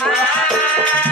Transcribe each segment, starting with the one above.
Bye.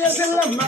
చేసిల్లమ్మ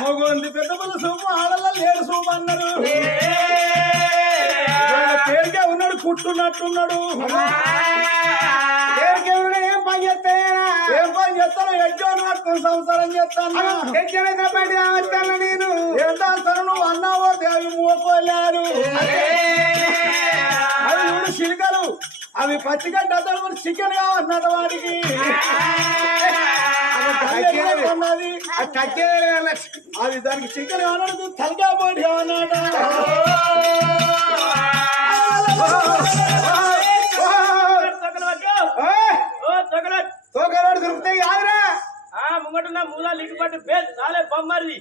మోగోంది పెద్ద పెద్ద సొమ్ము ఆడల లేడు సొమ్ము అన్నారు పేరుగా ఉన్నాడు కుట్టున్నట్టున్నాడు. ఏం పని చేస్తాయా ఏం పని చేస్తాను ఎడ్జో నాకు సంసారం చేస్తాను. నేను. ఏం చేస్తాను నువ్వు అన్నావో దేవి మూకోలేరు. అవి చూడు చిలుకలు. అవి పచ్చిగడ్డ చికెన్ కావన్నట వాడికి. ఉన్నది అది దానికి చికెన్ ఏమన్నాడు తలకా పోటీ కావన్నాడ తోకరాడు దొరుకుతాయి కాదురా ముంగటున్న మూలా లింక్ బేస్ చాలే బొమ్మరిది.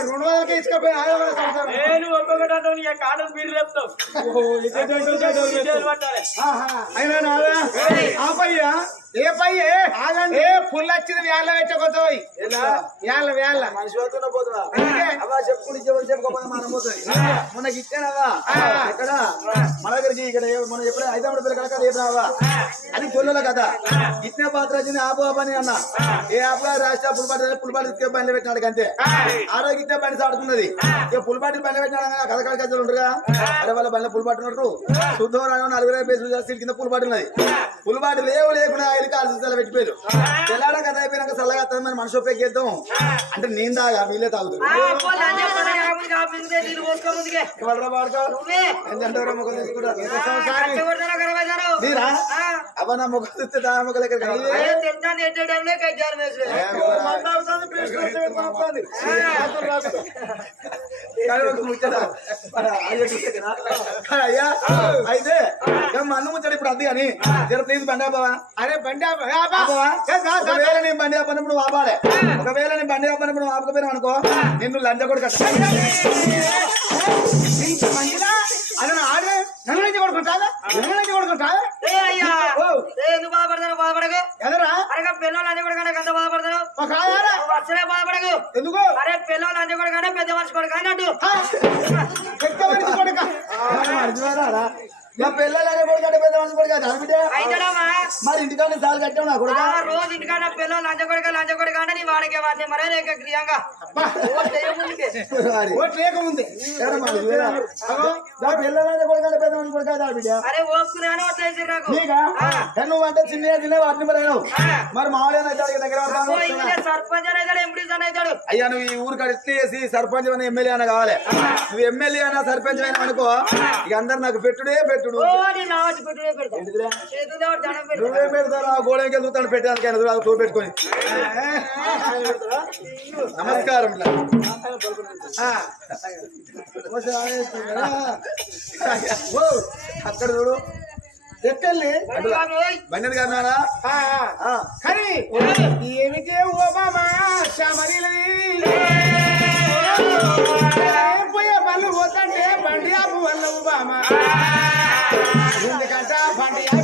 రెండు వందలకే ఇచ్చుకపోయి ఆయన సంసారం నేను ఒక్కొక్కటో నీ కాటం మీరు లేపుతావు ఆపయ్యా మనం పోతుంది మొన్నకి ఇచ్చానవా ఇక్కడ మన దగ్గరికి ఇక్కడ మొన్న ఎప్పుడే ఐదమ్మడి పిల్లల కనుక రేపునావా అది గొల్లల కదా ఇచ్చిన పాత్ర వచ్చింది ఆపు అని అన్న. ఏ ఆపు రాష్ట్ర పులిపాటి పులిపాటి ఇసుకే బండి పెట్టినాడు అంతే ఆరోగ్య ఇచ్చే బండి సాడుతున్నది. ఇక పులిపాటి బండి పెట్టినాడు కదా కథ కథ కథలు ఉండరుగా? అరే వాళ్ళ బండి పులిపాటి ఉన్నారు శుద్ధం రాను నలుగురు పేరు సీట్ కింద పులిపాటి ఉన్నది. పులిపాటి లేవు లేకుండా ఐదు కాలు సీసాలు పెట్టిపోయారు. తెల్లాడ కథ అయిపోయినాక చల్లగా వస్తుంది మరి మనిషి ఒప్పేకేద్దాం అంటే నేను తాగా వీళ్ళే తాగుతారు. ఆఫీసుకే నీళ్ళు పోసుకో ముందుకే. ఎవరు వాడుకో? నువ్వే. ఎందుకంటే ముఖం తీసుకుంటారు మీరా? అవ నా ముఖం చూస్తే నా ముఖం దగ్గర తెలుసాను ఎట్టడంలో కట్టారు అయ్యా అయితే మన ముచ్చడి ఇప్పుడు అది అని జర బండి బాబా బండి ఒకవేళ నేను ఒకవేళ నేను బండి అప్పనప్పుడు వాపకపోయినా అనుకో నిన్ను లంచ కూడా కట్టాలి మంచిదా? అదే నన్ను నుంచి కొడుకుంటాదా నన్ను నుంచి ఏ అయ్యా ఓ. ఎందుకు బాధపడతారు బాధపడకు ఎదరా అరగా పిల్లలు అంజ కూడా అంత అసలే బాధపడకు ఎందుకు అరే పిల్లలు అంజ కూడా కంటే పెద్ద మనిషి కూడా అన్నట్టు ఆ, పెద్ద మనిషి కొడుక పిల్లలు పెద్ద మనిషి కొడుకు మరి ఇంటికాడ సార్లు కట్టావు నా కొడుక? ఆ రోజు ఇంటికాడ పిల్లలు లంచ కొడుక లంచ కొడుక అంటే నీ వాడికే వాడిని మరే లేక క్రియంగా పిల్లలు కొడుకంటే పెద్ద కొడుకు బిడ్డ? అరే నాకు. నీకా? నువ్వు అంటే చిన్న చిన్న వాటిని మరి మరి మామూలు అయితే దగ్గర సర్పంచ్ అని అని అవుతాడు అయ్యా నువ్వు ఈ ఊరు సర్పంచ్ అయినా ఎమ్మెల్యే అయినా కావాలి. నువ్వు ఎమ్మెల్యే అయినా సర్పంచ్ అయినా అనుకో ఇక అందరు నాకు పెట్టుడే నీ నావచ్చి పెట్టుడే. నువ్వే పెడతారు ఆ గోడకి వెళ్తాను పెట్టడానికి ఆయన చూడాలి తూ పెట్టుకొని. నమస్కారం అక్కడ చూడు. ఎక్కల్ని. బండి గారు కానీ ఏమిటే ఓబామా శబరిలై. పోయే పనులు పోతంటే బండి ఆపు వల్ల ఓబామా ఎందుకంట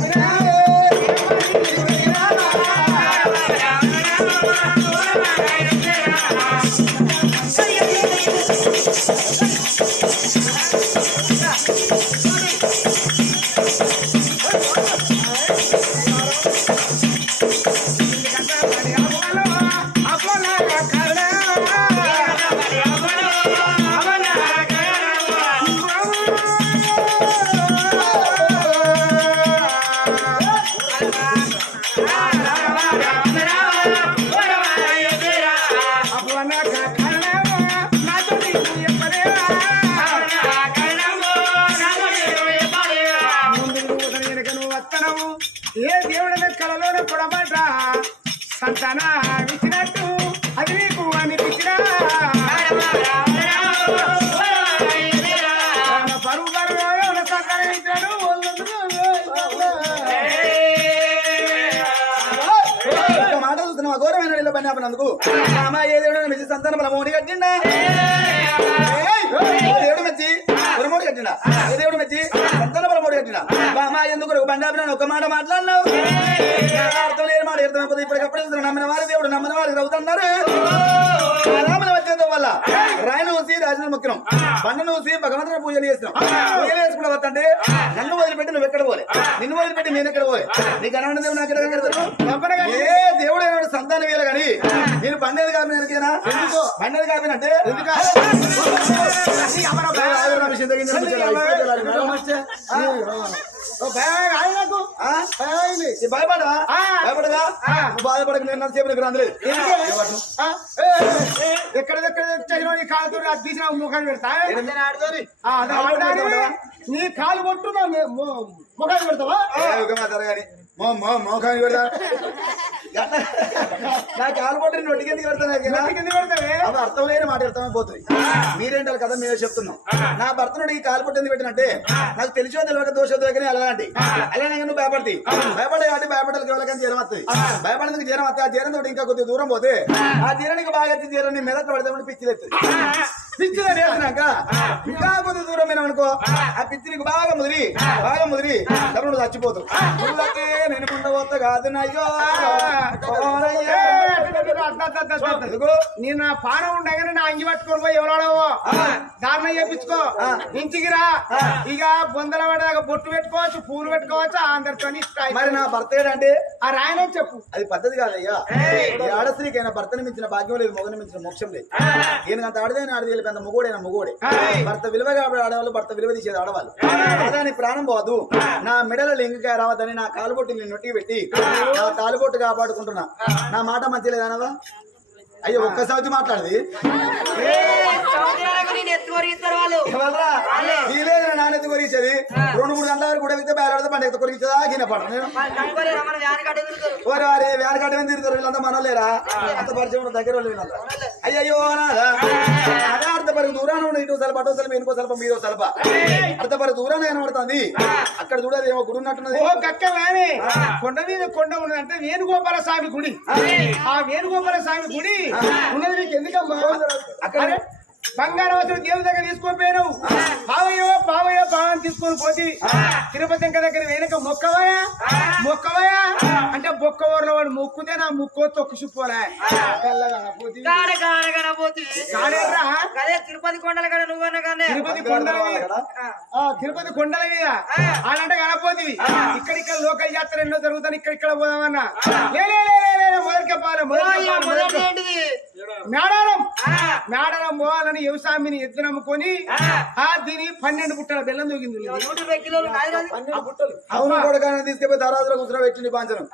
సంతనా ఇచ్చినట్టు బండను చూసి భగవంతుని పూజలు చేసినాం పూజలు చేసుకున్న వద్దంటే నన్ను వదిలిపెట్టి నువ్వు ఎక్కడ పోలే? నిన్ను వదిలిపెట్టి నేను ఎక్కడ పోలే? నీకు అనంత దేవుడు నాకు ఎక్కడ? ఏ దేవుడు అయినాడు సంతానం వేయాలి కానీ నేను బండేది కాపీ ఎందుకేనా ఎందుకో? బండేది కాపినంటే ఎందుకు విషయం తగ్గింది ఆ? ఈ భయపడవా. నువ్వు బాధపడక నేను సేపు నీకు రాందలేదు ఎక్కడెక్కడ చదివిన నీ కాలుతో తీసిన ముఖాన్ని పెడతా నీ కాలు కొట్టు నా మే- మొ- మోకాన్ని పెడతా నా కాలు పట్టి నొట్టికి ఎందుకు పెడతాను అవి అర్థం లేని మాట అర్థమే పోతుంది మీరేంటారు కదా మీరే చెప్తున్నాం? నా భర్తను ఈ కాలు పట్టి ఎందుకు పెట్టినట్టే నాకు తెలిసో తెలియక దోషో తెలియకనే అలాంటి అలానే నువ్వు భయపడతాయి? భయపడే కాబట్టి భయపడాలి వాళ్ళకని జ్వరం వస్తుంది భయపడేందుకు జ్వరం వస్తుంది ఆ జ్వరం తోటి ఇంకా కొద్దిగా దూరం పోతే ఆ. జ్వరానికి బాగా వచ్చి జ్వరం నీ మెదక్ పడితే పిచ్చి తెస్తుంది పిచ్చి వేసినాక ఇంకా కొద్ది దూరం పోయినావు అనుకో ఆ పిచ్చి నీకు బాగా ముదిరి బాగా ముదిరి తరుణ్ చచ్చిపోతావు నువ్వులకే నేను ఉండవద్ద కాదు నయ్యో? నేను నా పానం ఉండగానే నా అంగి పట్టుకొని పోయి ఎవరాడవో దారుణ చేపించుకో ఇంటికి రా. ఇక బొందల పడదాకా బొట్టు పెట్టుకోవచ్చు పూలు పెట్టుకోవచ్చు అందరితో మరి నా భర్త ఏంటంటే ఆ రాయనని చెప్పు. అది పద్ధతి కాదయ్యా. ఈ ఆడస్త్రీకైనా భర్తని మించిన భాగ్యం లేదు మొగని మించిన మోక్షం లేదు. ఈయన అంత ఆడదైన ఆడది వెళ్ళిపోయిన మొగోడైన మొగోడే. భర్త విలువ కాబట్టి ఆడవాళ్ళు భర్త విలువ తీసేది ఆడవాళ్ళు. ఆడదాని ప్రాణం పోదు. నా మెడల లింగకాయ రావద్దని నా కాలుబొట్టు నేను నొట్టి పెట్టి నా తాలుబొట్టు కాపాడుకుంటున్నా. నా మాట మంచి లేదనవా అయ్యో మాట్లాడది. ఎత్తు ఎవరా? ఈ లేదు నాన్న ఎందుకు కొరిగించేది రెండు మూడు గంటల వరకు ఉడకితే బయలుదేరితే పండుగ ఎంత కొరిగించదా గిన పడ తక్కువలే రమ్మని వ్యాన్ కట్టే తిరుగుతారు? వారి వీళ్ళంతా మనలేరా అంత పరిచయం దగ్గర వాళ్ళు వీళ్ళంతా. అయ్యయ్యో అర్థపరి దూరాన ఉన్న ఇటు సలప అటో సలప ఇంకో సలప మీదో సలప. అర్థపరి దూరాన కనబడుతుంది. అక్కడ చూడదు ఏమో గుడి ఉన్నట్టున్నది. ఓ కక్క వేణి కొండ మీద కొండ ఉన్నది అంటే వేణుగోపాల స్వామి గుడి. ఆ. వేణుగోపాల స్వామి గుడి ఉన్నది నీకు ఎందుకమ్మా అక్కడ బంగారం అసలు దేవుని దగ్గర తీసుకొని పోయినావు పావయ్యో పావయ్యో పావని తీసుకొని పోతి తిరుపతి వెంక దగ్గర వెనక మొక్కవయా? మొక్కవయా? అంటే బొక్క ఊర్లో వాడు మొక్కుతే నా ముక్కో అదే తిరుపతి కొండల నువ్వన్న కానీ తిరుపతి కొండల తిరుపతి కొండల మీద. అలాంటి కనపోతుంది ఇక్కడ ఇక్కడ లోకల్ యాత్ర ఎన్నో జరుగుతాను ఇక్కడ ఇక్కడ పోదామన్నా. లే మేడారం. మేడారం పోవాలని ఎద్దు నమ్ముకొని ఆ. దీని పన్నెండు పుట్టల బెల్లం దూకింది అవును కొడకాన్ని తరాజులో కూర్చొని పెట్టింది పాంచనం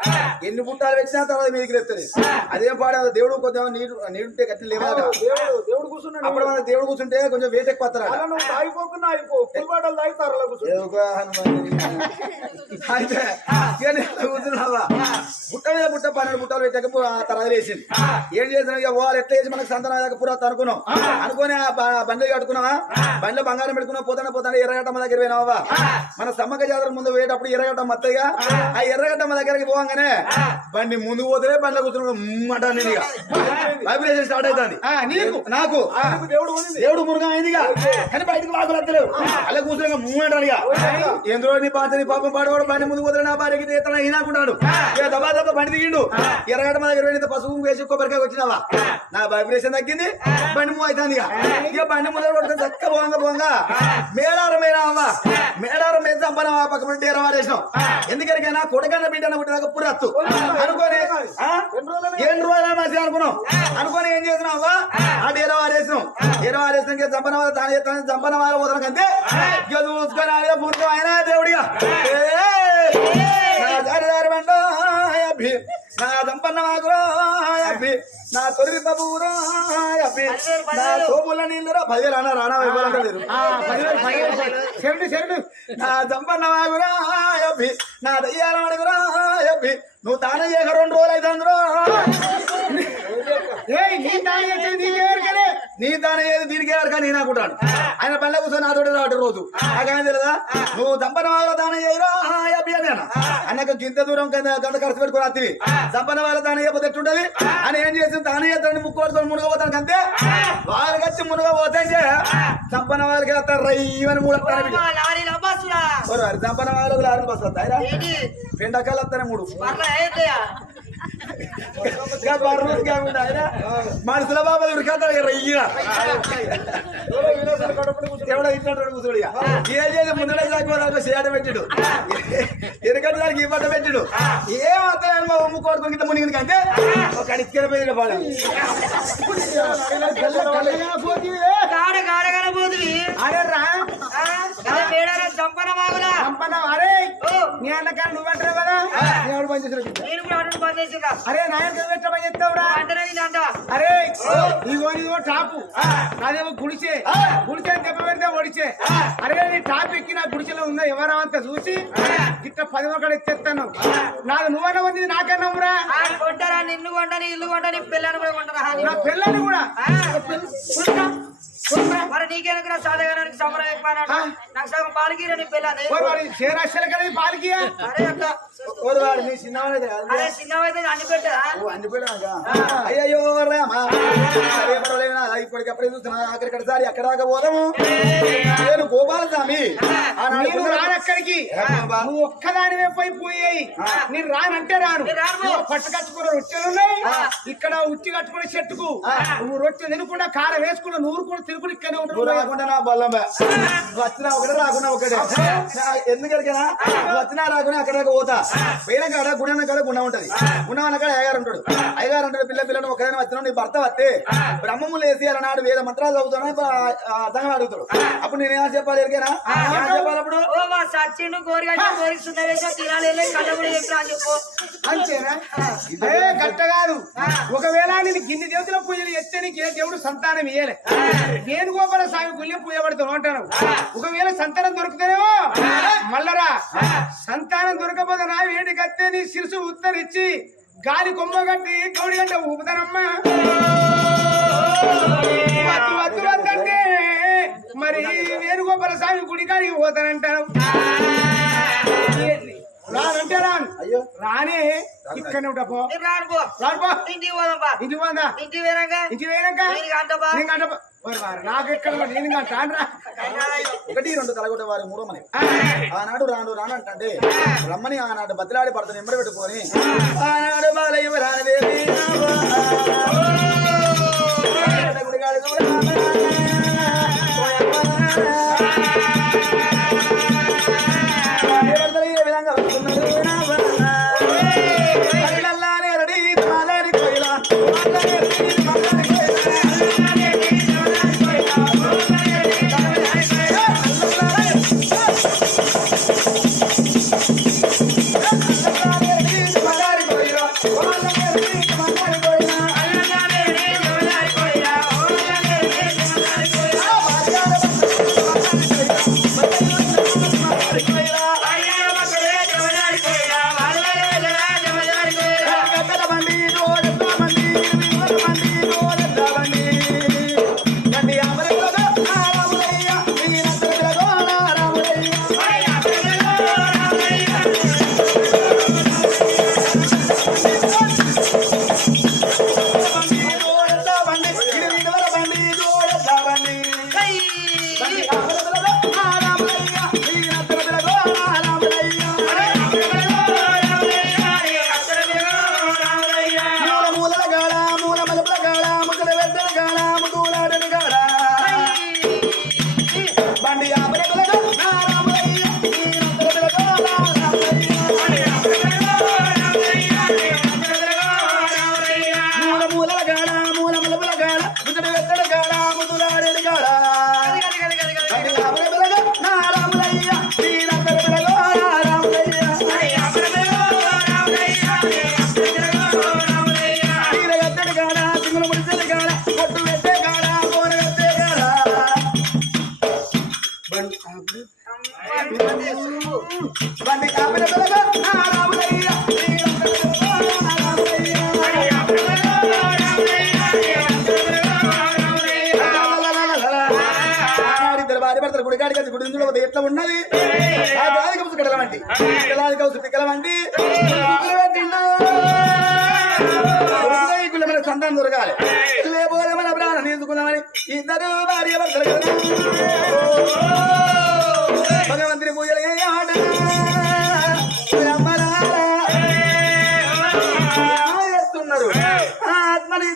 ఎన్ని పుట్టాలు పెట్టినా తర్వాత మీదకి లేస్తుంది అదేం పాడే దేవుడు కొంచెం నీరు నీరుంటే కట్టి లేవా దేవుడు దేవుడు కూర్చున్నాడు. అప్పుడు మన దేవుడు కూర్చుంటే కొంచెం వెయిట్ ఎక్కువ వస్తారా? అలా నువ్వు తాగిపోకుండా అయిపో. పులిబాటలు తాగుతారు కూర్చున్నావా? పుట్ట మీద పుట్ట పన్నెండు పుట్టాలు పెట్టాక తర్వాత వేసింది ఏం చేసినా ఇక ఎట్లా చేసి మనకు సంతానం దాకా పురా అనుకున్నాం. అనుకుని ఆ బండ్లు కట్టుకున్నావా? బండ్లో బంగారం పెట్టుకున్నా పోతానే పోతానే ఎర్రగట్టమ్మ దగ్గర పోయినావా? మన సమ్మక్క జాతర ముందు పోయేటప్పుడు ఎర్రగట్టమ్మ అత్తయ్య ఆ. ఎర్రగట్టమ్మ దగ్గరికి పోగానే బండి ముందు పోతే బండ్లో కూర్చున్నాడు. మాట నేను ఇక. వైబ్రేషన్ స్టార్ట్ అవుతుంది. నీకు. దేవుడు. దేవుడు మురుగా అయిందిగా కానీ బయటకు వాకులు అలా ఎందులో నీ పాత నీ పాపం పాడవాడు బండి ముందు పోతే నా భార్యకి ఈనాకుంటాడు దబా దబా బండి దిగిండు ఎర్రగడ్డ మా దగ్గర పోయినంత పసుపు వేసి కొబ్బరికాయ వచ్చినావా నా వైబ్రేషన్ తగ్గింది? బండి మూవ్ అవుతుంది ఇక బండి ముందర పడుతుంది చక్క పోంగ పోంగ మేడారం మీద అవ్వా. మేడారం మీద చంపన పక్క నుండి డేర వాడేసినాం. ఎందుకనికైనా కొడకన్న బిడ్డన పుట్టినాక పురత్తు అనుకోని? ఎన్ని రోజులు మంచిగా అనుకున్నాం. అనుకోని ఏం చేసినాం అవ్వా? ఆ. డేర వాడేసినాం. డేర వాడేసినాం ఇక చంపన వాళ్ళ తాను చేస్తాను చంపన వాళ్ళ పోతాం అంతే ఇక చూసుకొని ఆయన దేవుడిగా. నా సంపన్న మాకురా అబ్బి నా తొలి బాబురా అబ్బి నా తోపుల నీళ్ళరా పదివేలు అన్న రానా ఇవ్వాలంటే మీరు ఆ, పదివేలు, పదివేలు. శరణు శరణు నా సంపన్న మాకురా అబ్బి నా దయ్యాల అడుగురా అబ్బి నువ్వు తానం చేయక రెండు రోజులు అయితే అందులో నీ? నీ దాని ఏది దీనికి ఎవరికా నేను అనుకుంటాను ఆయన పళ్ళ కూర్చొని నాతోటి రావటం రోజు. నాకేం తెలియదా నువ్వు సంపన్న వాళ్ళ దానం చేయరా అన్నకు గింత దూరం కింద గంట ఖర్చు పెట్టుకుని వస్తుంది సంపన్న వాళ్ళ దానం చేయకపోతే ఎట్టుంటది అని ఏం చేసి దానం చేస్తాను ముక్కు పడుకొని మునగపోతాను అంతే? వాళ్ళకి వచ్చి మునగపోతే సంపన్న వాళ్ళకి వస్తారు రయ్యమని మూడు సంపన్న వాళ్ళకి లారీ బస్ వస్తాయిరా ఏంటి? పెండకాలు వస్తాయి మూడు. పర్ల ఏంటయ్యా ఇంకా బర్రెలు కాకుండా ఆయన మనసుల బాబా ఉరికేస్తాడు రయ్య ఎవడో ఇట్లాంటి కూర్చోడు ఇక. చేసి ముందర దాకా చేయడం పెట్టిడు ఎనకటి దానికి ఈ పట్ట పెట్టిడు ఏం అతను మా ఉమ్ము కోడుకుని కింద మునిగింది కంటే ఒక అడిక్కిన పోయి పడాలి కనపోతుంది అరే రా చంపన బాగులా సంపన్న అరే నీ అన్నకాన్ని నువ్వంటారు కదా? ఎవడు పని చేసిన నేను కూడా అడుగు పని చేసిందా? అరే నాయన ఎట్లా పని చేస్తావురా? అంటనే అంట. అరే ఇదిగో ఇదిగో టాపు. నాదేమో గుడిసే. గుడిసే అని దెబ్బ పెడితే ఒడిచే అరే నీ టాప్ ఎక్కి నా గుడిసెలో ఉందా ఎవరా అంత చూసి ఇట్లా పది ఒకటి ఎత్తేస్తాను. నాది నువ్వన్నా ఉంది నాకన్నా ఆ కొంటారా? నిన్ను కొంటని ఇల్లు కొంటని పిల్లని కూడా కొంటారా? నా పిల్లని కూడా. మరి సాధగానికి? నాకు సగం పాలకీర నీ పిల్లని. కదా పాలకియా అరే అక్క. అరే చిన్నవైతే అన్ని రామా పర్వాలేదు ఇప్పటికప్పుడే చూస్తున్నా అక్కడిక్కడ సారి దాకా పోదాము. నేను గోపాల స్వామి ఆనాడు నేను రానక్కడికి. నువ్వు ఒక్కదానివే పోయి పోయాయి. నేను రానంటే రాను. పట్టు కట్టుకున్న రొట్టెలు ఉన్నాయి ఇక్కడ ఉచ్చి కట్టుకునే చెట్టుకు. నువ్వు రొట్టె తినకుండా కారం వేసుకున్న నూరు కూడా ఇక్కడే రాకుండా నా వచ్చినా ఒకటే రాకుండా ఒకటే. ఎందుకడికనా వచ్చినా రాకుండా అక్కడ పోతా. పోయిన కాడ గుణ కాడ గుణ ఉంటది. గుణ అన్న కాడ అయ్యగారు ఉంటాడు అయ్యగారు ఉంటాడు పిల్ల పిల్లని ఒకరైనా వచ్చినా నీ భర్త వస్తే బ్రహ్మములు వేసి అన్నాడు వేద మంత్రాలు చదువుతాను అర్థంగా అడుగుతాడు. అప్పుడు నేను ఏమైనా చెప్పాలి ఎరికేనా చెప్పాలి అప్పుడు? తీరాలి అంతేనా? కాదు. ఒకవేళ నేను గిన్ని దేవతల పూజలు ఎత్తే నీకు ఏ దేవుడు సంతానం ఇయ్యలే. వేణుగోపాల స్వామి గుళ్ళె పూజ పడుతూ అంటాను ఒకవేళ సంతానం దొరుకుతానేమో మల్లరా సంతానం దొరకపోతే నా వేడి కత్తే నీ శిరసు ఉత్తరిచ్చి గాలి కొమ్మ కట్టి గౌడి గంట ఊపుతానమ్మా. మరి వేణుగోపాల స్వామి గుడి కాడికి పోతానంటాను రానంటే రాను అయ్యో రానే ఇక్కడనే ఉంటా పో నేను రాను పో రాను పో ఇంటికి పోదాం బా ఇంటికి పోందా ఇంటికి పోయినాక ఇంటికి పోయినాక నేను బా నేను గంట పో- ఓరి వారు, నాకు ఎక్కడ పో, నేను గంట రానురా. ఒకటి రెండు తలగొట్టే వారి మూడమని ఆనాడు రాను రాను అంటే రమ్మని ఆనాడు బతిలాడి పడుతుంది ఎంబడి పెట్టుకొని ఆనాడు బాలయ్య రానదేవి బండి పిల్లలకి కులమైన సంతానం దొరకాలి లేకపోతే మన ప్రాణం తీసుకుందామని ఇద్దరు భార్య భర్తలు భగవంతుని పూజలు చేస్తున్నారు ఆత్మని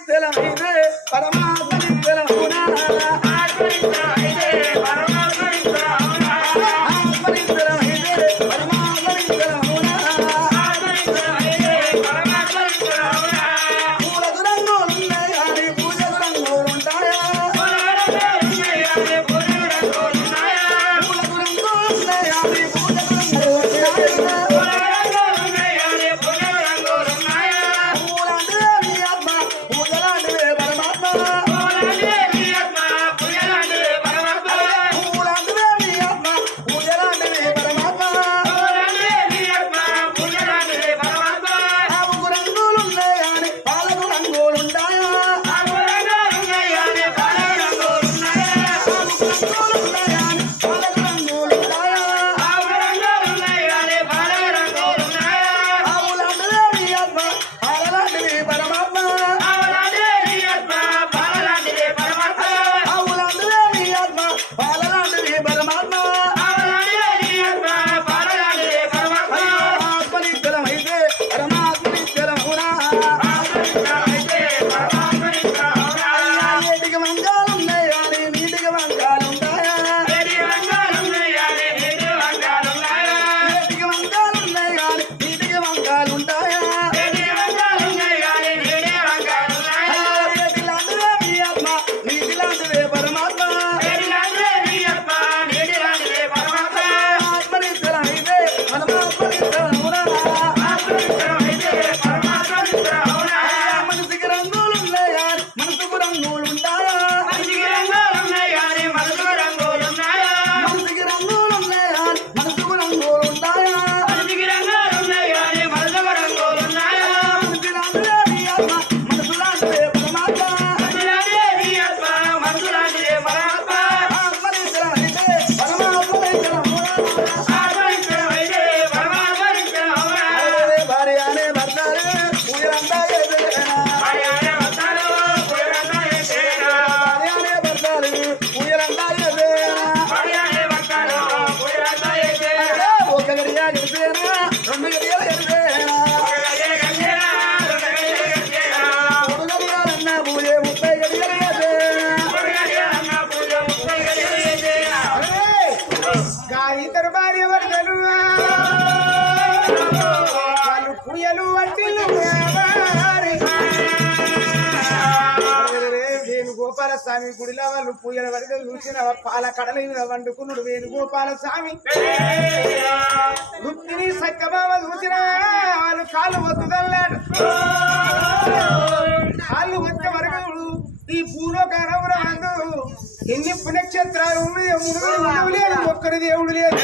పరమాత్మని గోపాల స్వామి గుడిలో వాళ్ళు పూజల వరకు చూసిన పాల కడల మీద వండుకున్నాడు వేణుగోపాల స్వామి రుక్మిణి సత్యభామ చూసిన వాళ్ళు కాళ్ళు ఒత్తుదల్లాడు కాళ్ళు వచ్చే వరకు ఈ పూర్వకాలంలో ఎన్ని పుణ్యక్షేత్రాలు ఉన్నాయో లేదు ఒక్కరి దేవుడు లేదు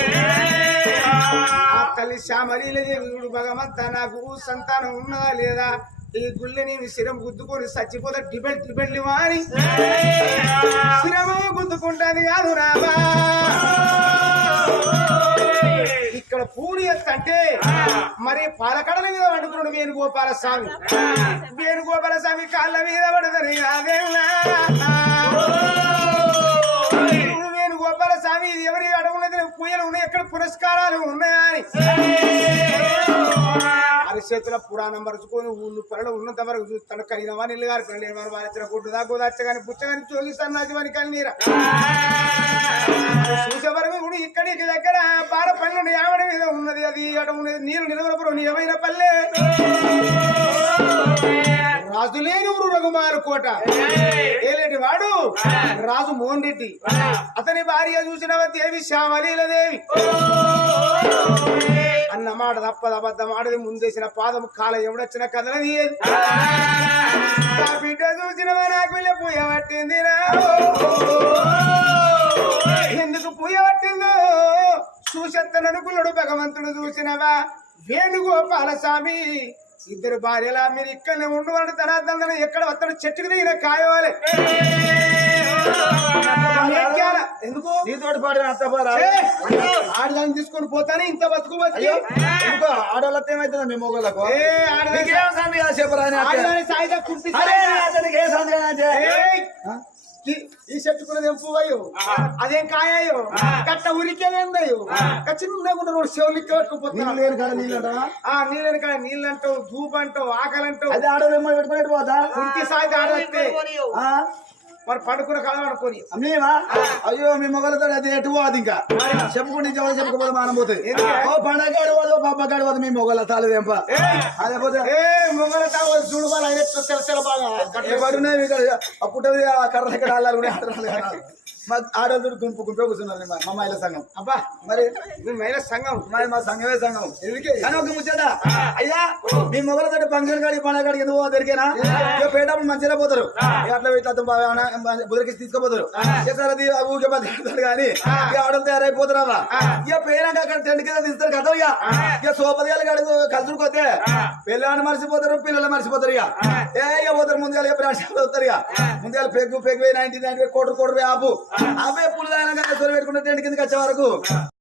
ఆ తల్లి శ్యామలీల దేవుడు భగవంత నాకు సంతానం ఉన్నదా లేదా? ఈ గుళ్ళని నేను శిరం గుద్దుకొని చచ్చిపోతే డిబెట్ డిబెట్లు మాని శిరము గుద్దుకుంటాది కాదు రాబా ఇక్కడ పూరి అంటే మరి పాలకడల మీద వండుకున్నాడు వేణుగోపాల స్వామి వేణుగోపాల స్వామి కాళ్ళ మీద పడదని ఇప్పుడు వేణుగోపాల స్వామి ఇది ఎవరి అడుగున్నది పూజలు ఉన్నాయి ఎక్కడ పురస్కారాలు ఉన్నాయా అని పురాణం మరుచుకొని ఊళ్ళు పనులు ఉన్నంత వరకు చూస్తాను కలిగిన వాని ఇల్లు గారు పెళ్ళి వారు వారించిన గుడ్డు దాకా దాచగాని పుచ్చగాని చోగిస్తాను నాజువాని కన్నీర. చూసే వరకు కూడా ఇక్కడ దగ్గర పార పల్లె ఆవిడ మీద ఉన్నది అది ఇక్కడ ఉన్నది నీరు నిలవరపురం ఏమైన పల్లె? రాజు లేని ఊరు రఘుమారు కోట. ఏలేటి వాడు? రాజు మోహన్ రెడ్డి అతని భార్య చూసిన దేవి శ్యామలీల దేవి అన్న మాట తప్పదు అబద్ధం ఆడది ముందేసిన పాదం కాల ఎవడొచ్చిన కథలది ఏది? ఆ బిడ్డ చూసిన నాకు పూయ పట్టిందిరా. ఎందుకు పూయ పట్టిందో? చూసెత్తననుకున్నాడు భగవంతుడు చూసినవా? వేణుగోపాల స్వామి. ఇద్దరు భార్యలా మీరు ఇక్కడనే ఉండు అంటే తర్వాత ఎక్కడ వస్తాడు చెట్టుకు దిగిన కాయవాలి. ఎందుకు? నీతోటి పాడిన అత్తపారా ఏ, ఆడదాన్ని తీసుకొని పోతానే ఇంత బతుకు బతికి? ఎందుకో? ఆడవాళ్ళతో ఏమైతుందో మీ మొగలకు? ఈ- చెట్టుకున్నది ఏం పువ్వయ్యో? అదేం కాయో కట్ట ఉరికేదేందయ్యో చిన్నగా ఉన్న రెండు చెవులు నీళ్ళు కాడ నీళ్ళు అంటావా? ఆ నీళ్ళని కాడ నీళ్ళు అంటావు ధూపు అంటావు ఆకలి అంటావు అది ఆడవాళ్ళు పెట్టుకునేట్టు పోతా. కుర్తి సాయిదా ఆడస్తే ఆ? మరి పడుకున్న కాలం అనుకోని. మేమా అయ్యో మీ మొగలతో అది ఎటు పోదు ఇంకా. చెప్పుకుంటే ఎవరు చెప్పుకోపోతే మానం పోతుంది? ఓ పండగ పోదు పబ్బ పోదు మీ మొగల తాలు వెంప అదే పోతే ఏ మొగల తావు చూడు వాళ్ళు అయినట్టు తెలసెల బాగా అప్పుడు కర్ర ఇక్కడ ఆడాలి కూడా. మా ఆడవాళ్ళు గుంపు గుంపే కూర్చున్నారు మా మహిళా సంఘం. అబ్బా మరి మీ మహిళ సంఘం. మరి మా సంఘమే సంఘం. ఎందుకే? కానీ ఒక ముచ్చట. అయ్యా మీ మొగలతో ఫంక్షన్ కాడి పండగ కాడికి ఎందుకు దొరికేనా? ఇక పేటప్పుడు మంచిగా పోతారు. అట్లా ఇట్లా బుదరికి తీసుకుపోతారు. అది ఆ ఊరికే బతికారు కానీ ఇక ఆడలు తయారైపోతారా ఇక పేరాక అక్కడ టెంట్ కింద తీస్తారు కదా ఇక. ఇక సోపదిగాలు కడుగు కలుసుకొస్తే పిల్లలు మర్చిపోతారు పిల్లలు మర్చిపోతారు ఇక. ఏ పోతారు ముందుగా ఇక ప్రాణాలు వస్తారు ఇక. ముందుగా peg peg ninety ninety quarter quarter ఆపు. ఆపే పుల్ల పెట్టుకున్న తిండి కిందకి వచ్చే వరకు.